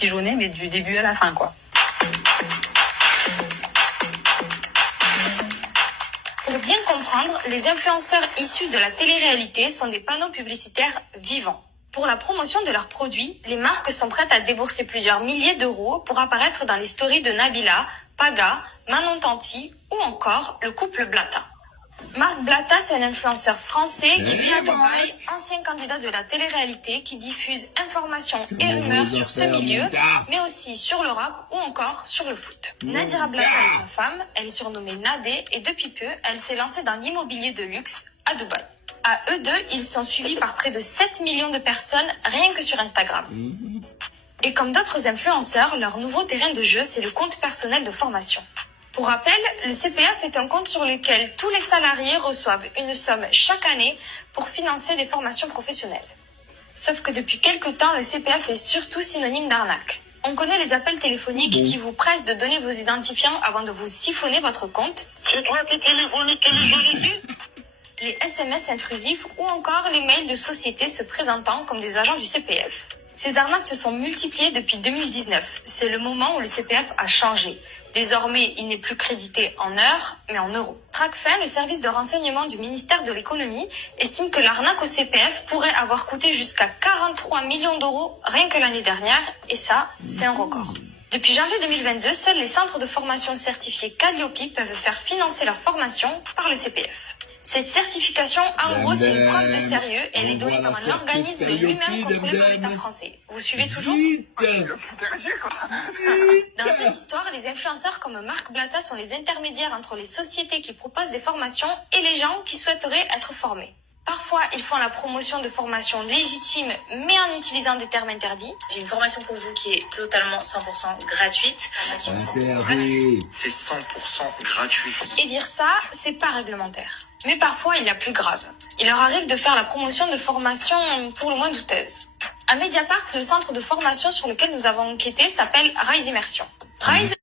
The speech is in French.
petit jaunet, mais du début à la fin, quoi. Pour bien comprendre, les influenceurs issus de la télé-réalité sont des panneaux publicitaires vivants. Pour la promotion de leurs produits, les marques sont prêtes à débourser plusieurs milliers d'euros pour apparaître dans les stories de Nabila, Paga, Manon Tanti ou encore le couple Blatta. Marc Blatta, c'est un influenceur français qui vit à Dubaï, ancien candidat de la télé-réalité qui diffuse informations et rumeurs sur ce milieu, mais aussi sur le rap ou encore sur le foot. Nadira Blatta est sa femme, elle est surnommée Nadé et depuis peu, elle s'est lancée dans l'immobilier de luxe à Dubaï. À eux deux, ils sont suivis par près de 7 millions de personnes rien que sur Instagram. Et comme d'autres influenceurs, leur nouveau terrain de jeu, c'est le compte personnel de formation. Pour rappel, le CPF est un compte sur lequel tous les salariés reçoivent une somme chaque année pour financer des formations professionnelles. Sauf que depuis quelques temps, le CPF est surtout synonyme d'arnaque. On connaît les appels téléphoniques qui vous pressent de donner vos identifiants avant de vous siphonner votre compte. C'est toi qui téléphones, Les SMS intrusifs ou encore les mails de sociétés se présentant comme des agents du CPF. Ces arnaques se sont multipliées depuis 2019. C'est le moment où le CPF a changé. Désormais, il n'est plus crédité en heures, mais en euros. Tracfin, le service de renseignement du ministère de l'économie, estime que l'arnaque au CPF pourrait avoir coûté jusqu'à 43 millions d'euros rien que l'année dernière, et ça, c'est un record. Depuis janvier 2022, seuls les centres de formation certifiés Calliope peuvent faire financer leur formation par le CPF. Cette certification, en gros, c'est une preuve de sérieux. Elle est donnée par un organisme lui-même contrôlé par l'État français. Vous suivez toujours? Dans cette histoire, les influenceurs comme Marc Blatta sont les intermédiaires entre les sociétés qui proposent des formations et les gens qui souhaiteraient être formés. Parfois, ils font la promotion de formations légitimes, mais en utilisant des termes interdits. J'ai une formation pour vous qui est totalement 100% gratuite. C'est 100% gratuit. Et dire ça, c'est pas réglementaire. Mais parfois, il y a plus grave. Il leur arrive de faire la promotion de formations pour le moins douteuses. À Mediapart, le centre de formation sur lequel nous avons enquêté s'appelle Rise Immersion. Rise